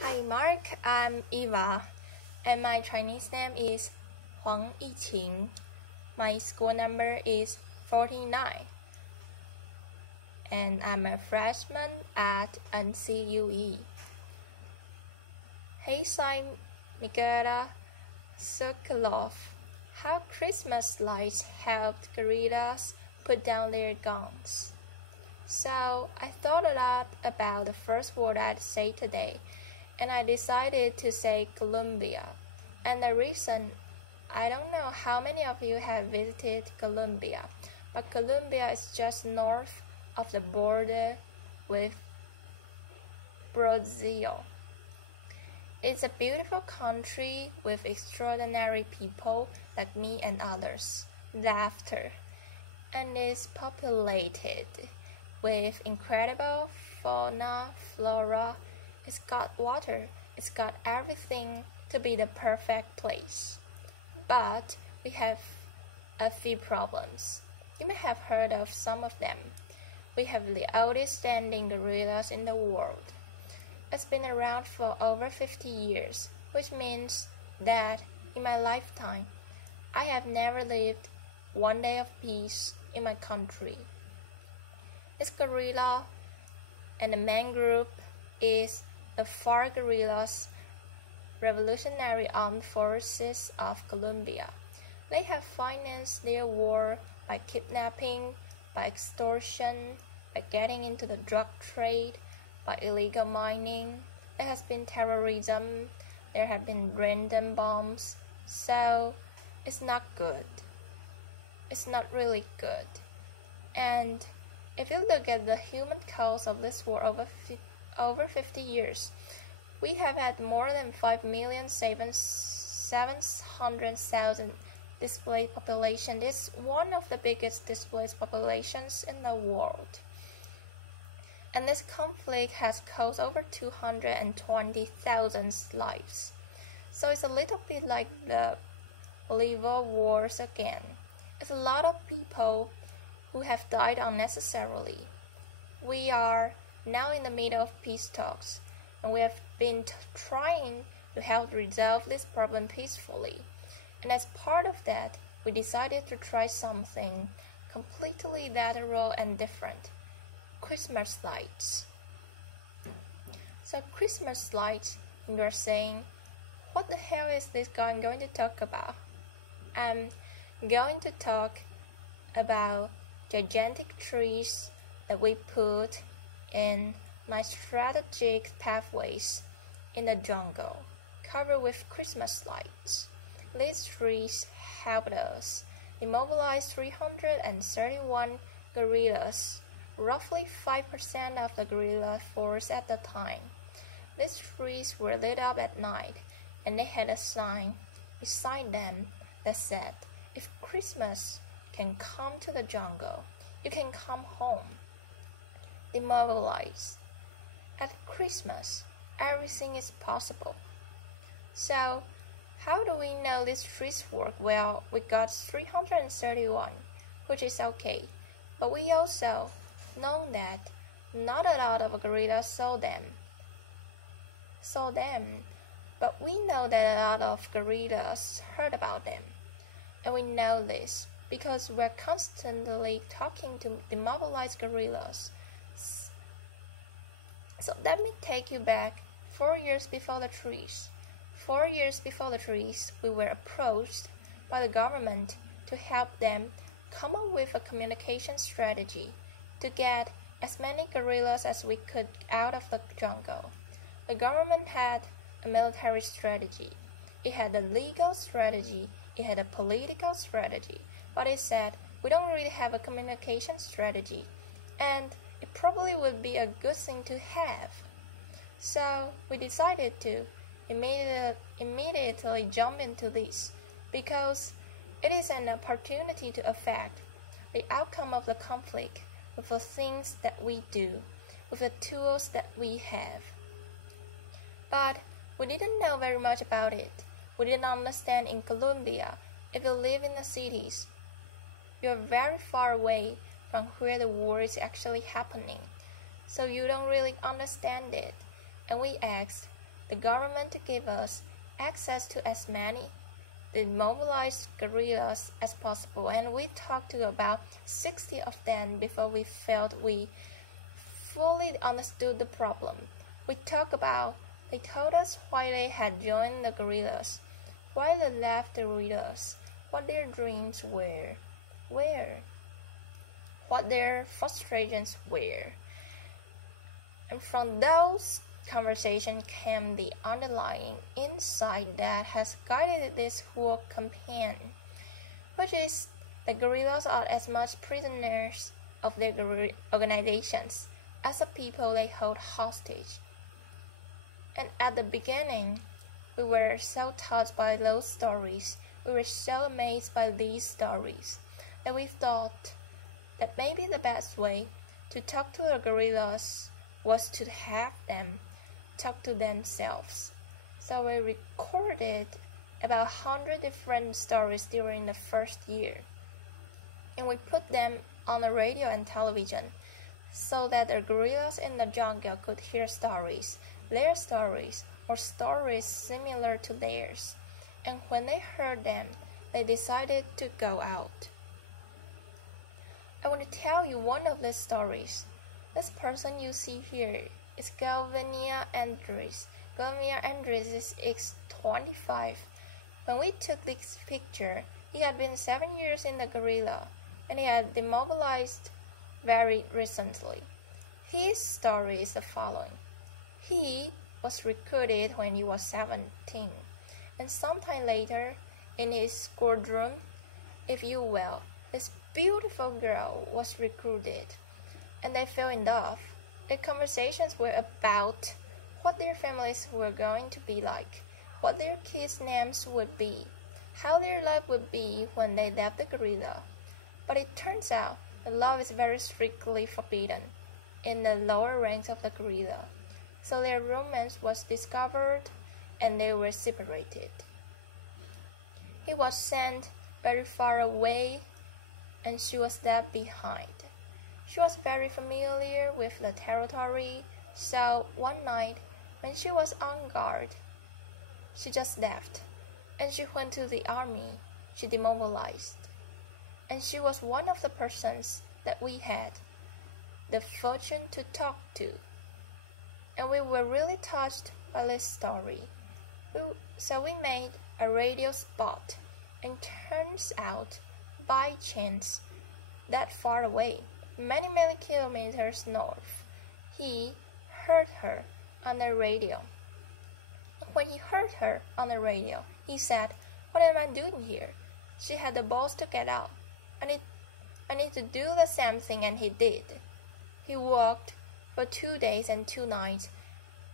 Hi Mark, I'm Eva, and my Chinese name is Huang Yiqing. My school number is 49, and I'm a freshman at NCUE. Hey, I'm Miguel Sokoloff. How Christmas lights helped guerrillas put down their guns. So I thought a lot about the first word I'd say today, and I decided to say Colombia. And the reason, I don't know how many of you have visited Colombia, but Colombia is just north of the border with Brazil. It's a beautiful country with extraordinary people like me and others, laughter, and is populated with incredible fauna, flora. It's got water, it's got everything to be the perfect place. But we have a few problems. You may have heard of some of them. We have the oldest standing gorillas in the world. It's been around for over 50 years, which means that in my lifetime, I have never lived one day of peace in my country. This gorilla and the main group is the FARC guerrillas, Revolutionary Armed Forces of Colombia. They have financed their war by kidnapping, by extortion, by getting into the drug trade, by illegal mining. There has been terrorism, there have been random bombs, so it's not good. It's not really good. And if you look at the human cost of this war over 50 years, we have had more than 5,700,000 displaced population. This is one of the biggest displaced populations in the world. And this conflict has cost over 220,000 lives. So it's a little bit like the Bolivia wars again. It's a lot of people who have died unnecessarily. We are now in the middle of peace talks, and we have been trying to help resolve this problem peacefully. And as part of that, we decided to try something completely lateral and different. Christmas lights. So Christmas lights, you're saying, what the hell is this guy going to talk about? I'm going to talk about gigantic trees that we put in my strategic pathways in the jungle, covered with Christmas lights. These trees helped us immobilize 331 guerrillas, roughly 5% of the guerrilla force at the time. These trees were lit up at night, and they had a sign beside them that said, "If Christmas can come to the jungle, you can come home." Immobilized. At Christmas, everything is possible. So, how do we know these trees work? Well, we got 331, which is okay, but we also know that not a lot of guerrillas saw them. But we know that a lot of guerrillas heard about them. And we know this because we're constantly talking to demobilized guerrillas. So let me take you back 4 years before the trees. 4 years before the trees, we were approached by the government to help them come up with a communication strategy to get as many guerrillas as we could out of the jungle. The government had a military strategy. It had a legal strategy. It had a political strategy. But it said, we don't really have a communication strategy, and it probably would be a good thing to have. So we decided to immediately jump into this because it is an opportunity to affect the outcome of the conflict with the things that we do, with the tools that we have. But we didn't know very much about it. We didn't understand in Colombia, if you live in the cities, you're very far away from where the war is actually happening, so you don't really understand it. And we asked, the government to give us access to as many demobilized guerrillas as possible, and we talked to about 60 of them before we felt we fully understood the problem. We talked about, they told us why they had joined the guerrillas, why they left the guerrillas, what their dreams were, what their frustrations were. And from those conversations came the underlying insight that has guided this whole campaign, which is the guerrillas are as much prisoners of their organizations as the people they hold hostage. And at the beginning, we were so touched by those stories, we were so amazed by these stories, that we thought that maybe the best way to talk to the guerrillas was to have them talk to themselves. So we recorded about 100 different stories during the first year, and we put them on the radio and television so that the guerrillas in the jungle could hear stories, their stories, or stories similar to theirs. And when they heard them, they decided to go out. I want to tell you one of these stories. This person you see here is Galvania Andres. Galvania Andres is 25. When we took this picture, he had been 7 years in the guerrilla, and he had demobilized very recently. His story is the following. He was recruited when he was 17, and sometime later, in his squadron, if you will, this beautiful girl was recruited, and they fell in love. The conversations were about what their families were going to be like, what their kids' names would be, how their life would be when they left the guerrilla. But it turns out that love is very strictly forbidden in the lower ranks of the guerrilla. So their romance was discovered and they were separated. He was sent very far away and she was left behind. She was very familiar with the territory, so one night when she was on guard, she just left and she went to the army. She demobilized. And she was one of the persons that we had the fortune to talk to. And we were really touched by this story. So we made a radio spot, and turns out, by chance, that far away, many kilometers north, he heard her on the radio. When he heard her on the radio, he said, "What am I doing here?" She had the balls to get out. I need to do the same thing, and he did. He walked for 2 days and 2 nights,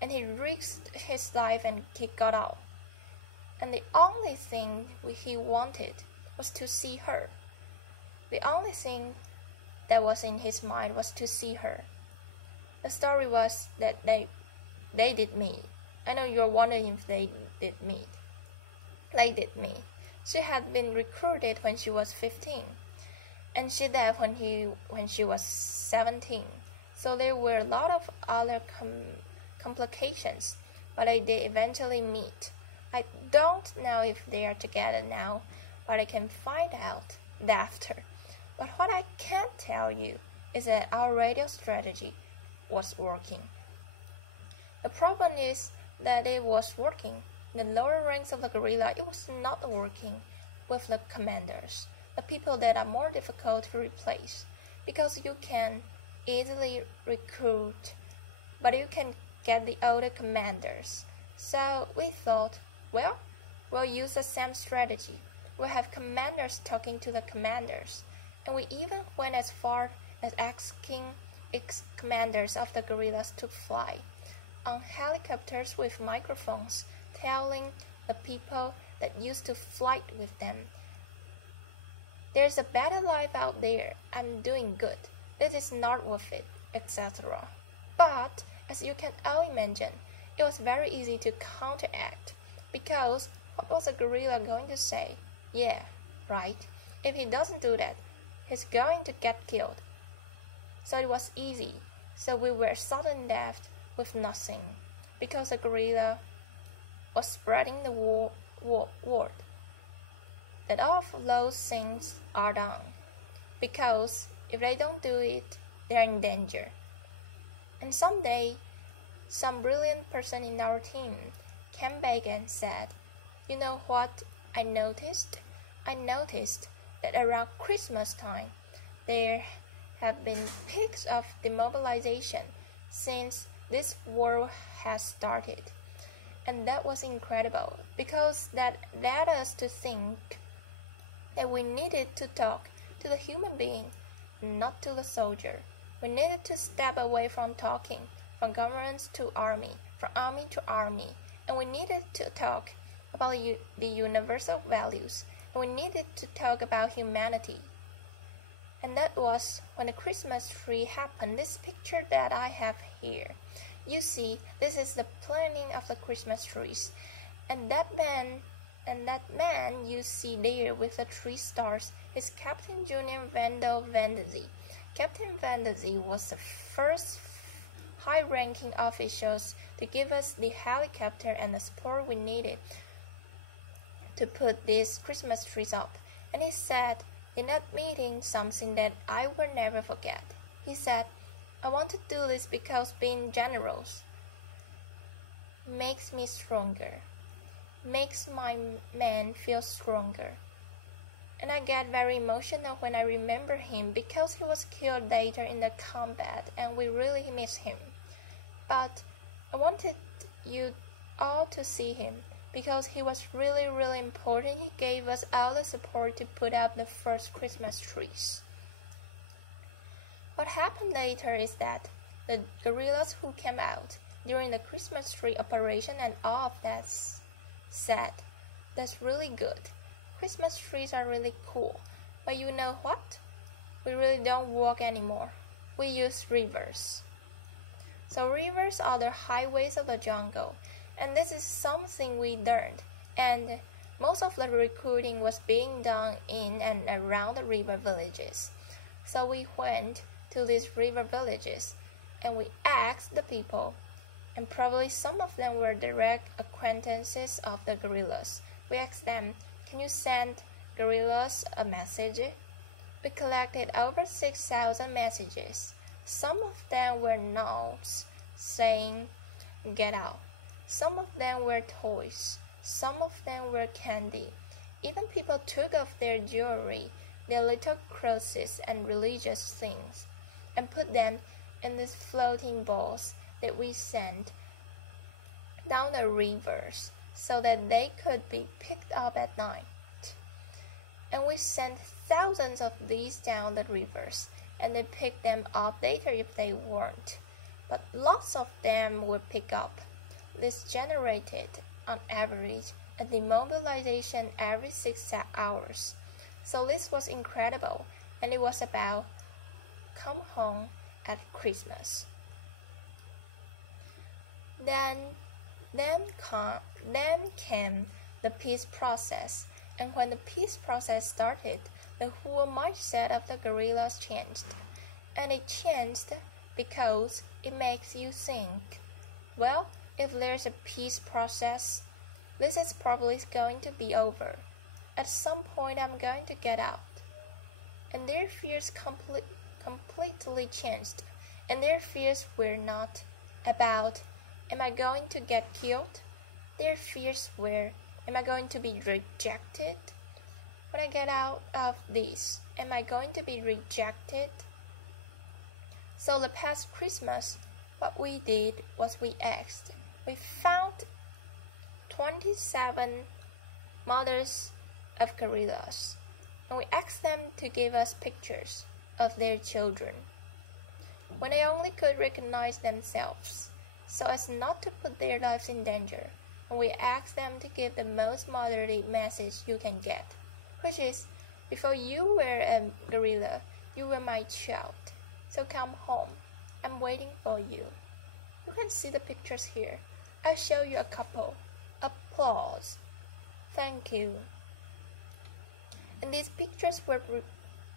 and he risked his life and he got out. And the only thing he wanted was to see her. The only thing that was in his mind was to see her. The story was that they did meet. I know you're wondering if they did meet. They did meet. She had been recruited when she was 15, and she left when she was 17. So there were a lot of other complications, but they did eventually meet. I don't know if they are together now, but I can find out after. But what I can tell you is that our radio strategy was working. The problem is that it was working. In the lower ranks of the guerrilla, it was not working with the commanders, the people that are more difficult to replace, because you can easily recruit, but you can get the older commanders. So we thought, well, we'll use the same strategy. We'll have commanders talking to the commanders, and we even went as far as asking ex-commanders of the guerrillas to fly on helicopters with microphones, telling the people that used to fight with them, "There's a better life out there. I'm doing good. This is not worth it," etc. But as you can all imagine, it was very easy to counteract, because what was a guerrilla going to say? Yeah, right. If he doesn't do that, he's going to get killed. So it was easy. So we were suddenly left with nothing, because the guerrilla was spreading the word that all of those things are done, because if they don't do it, they are in danger. And someday, some brilliant person in our team came back and said, "You know what I noticed? I noticed that around Christmas time, there have been peaks of demobilization since this war has started." And that was incredible, because that led us to think that we needed to talk to the human being, not to the soldier. We needed to step away from talking, from governments to army, from army to army, and we needed to talk about the universal values, and we needed to talk about humanity. And that was when the Christmas tree happened. This picture that I have here, you see, this is the planning of the Christmas trees, and that man you see there with the 3 stars is Captain Junior Vandal Vandezi. Captain Vandezi was the first high-ranking officials to give us the helicopter and the support we needed to put these Christmas trees up. And he said in that meeting something that I will never forget. He said, "I want to do this because being generous makes me stronger, makes my men feel stronger." And I get very emotional when I remember him, because he was killed later in the combat and we really miss him. But I wanted you all to see him, because he was really, really important. He gave us all the support to put up the first Christmas trees. What happened later is that the guerrillas who came out during the Christmas tree operation and all of that said, "That's really good. Christmas trees are really cool. But you know what? We really don't walk anymore. We use rivers." So rivers are the highways of the jungle, and this is something we learned. And most of the recruiting was being done in and around the river villages. So we went to these river villages and we asked the people, and probably some of them were direct acquaintances of the guerrillas. We asked them, "Can you send guerrillas a message?" We collected over 6,000 messages. Some of them were notes saying, "Get out." Some of them were toys. Some of them were candy. Even people took off their jewelry, their little crosses and religious things, and put them in these floating balls that we sent down the rivers so that they could be picked up at night. And we sent thousands of these down the rivers, and they picked them up later if they weren't. But lots of them would pick up. This generated, on average, a demobilization every 6 hours. So this was incredible, and it was about come home at Christmas. Then came the peace process, and when the peace process started, the whole mindset of the guerrillas changed. And it changed because it makes you think, well, if there's a peace process, this is probably going to be over. At some point I'm going to get out. And their fears completely changed. And their fears were not about, am I going to get killed? Their fears were, am I going to be rejected? When I get out of this, am I going to be rejected? So the past Christmas, what we did was we asked. We found 27 mothers of guerrillas, and we asked them to give us pictures of their children when they only could recognize themselves, so as not to put their lives in danger. And we asked them to give the most motherly message you can get, which is, before you were a guerrilla, you were my child. So come home. I'm waiting for you. You can see the pictures here. I'll show you a couple. Applause. Thank you. And these pictures were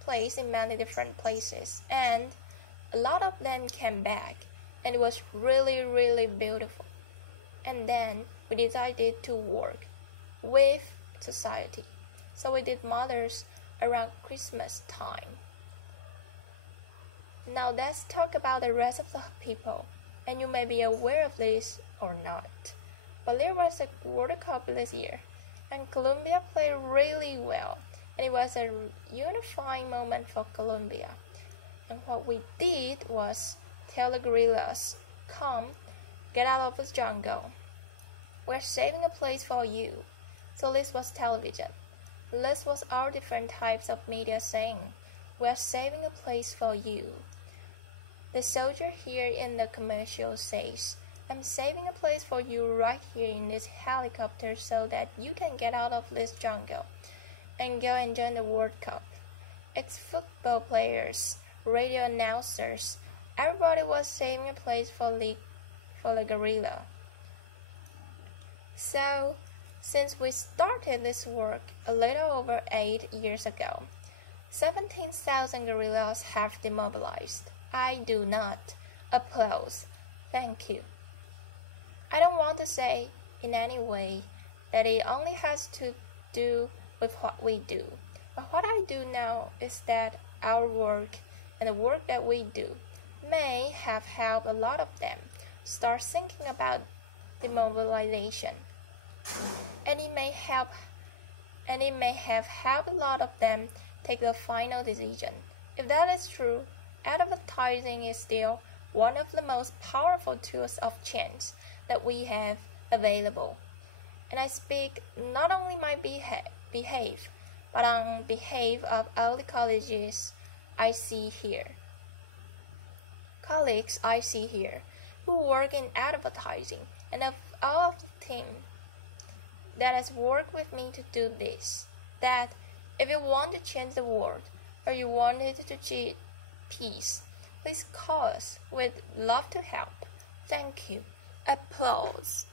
placed in many different places, and a lot of them came back, and it was really, really beautiful. And then we decided to work with society. So we did mothers around Christmas time. Now let's talk about the rest of the people, and you may be aware of this or not. But there was a World Cup this year, and Colombia played really well, and it was a unifying moment for Colombia. And what we did was tell the guerrillas, come, get out of the jungle. We're saving a place for you. So this was television. This was our different types of media saying, we're saving a place for you. The soldier here in the commercial says, I'm saving a place for you right here in this helicopter so that you can get out of this jungle and go and join the World Cup. It's football players, radio announcers, everybody was saving a place for the guerrilla. So, since we started this work a little over 8 years ago, 17,000 guerrillas have demobilized. I do not. Applause. Thank you. I don't want to say in any way that it only has to do with what we do. But what I do know is that our work and the work that we do may have helped a lot of them start thinking about demobilization. And it may have helped a lot of them take the final decision. If that is true, advertising is still one of the most powerful tools of change that we have available. And I speak not only my behalf, but on behalf of all the colleagues I see here who work in advertising, and of all of the team that has worked with me to do this, that if you want to change the world or you wanted to achieve peace, please call us. We'd love to help. Thank you. Applause.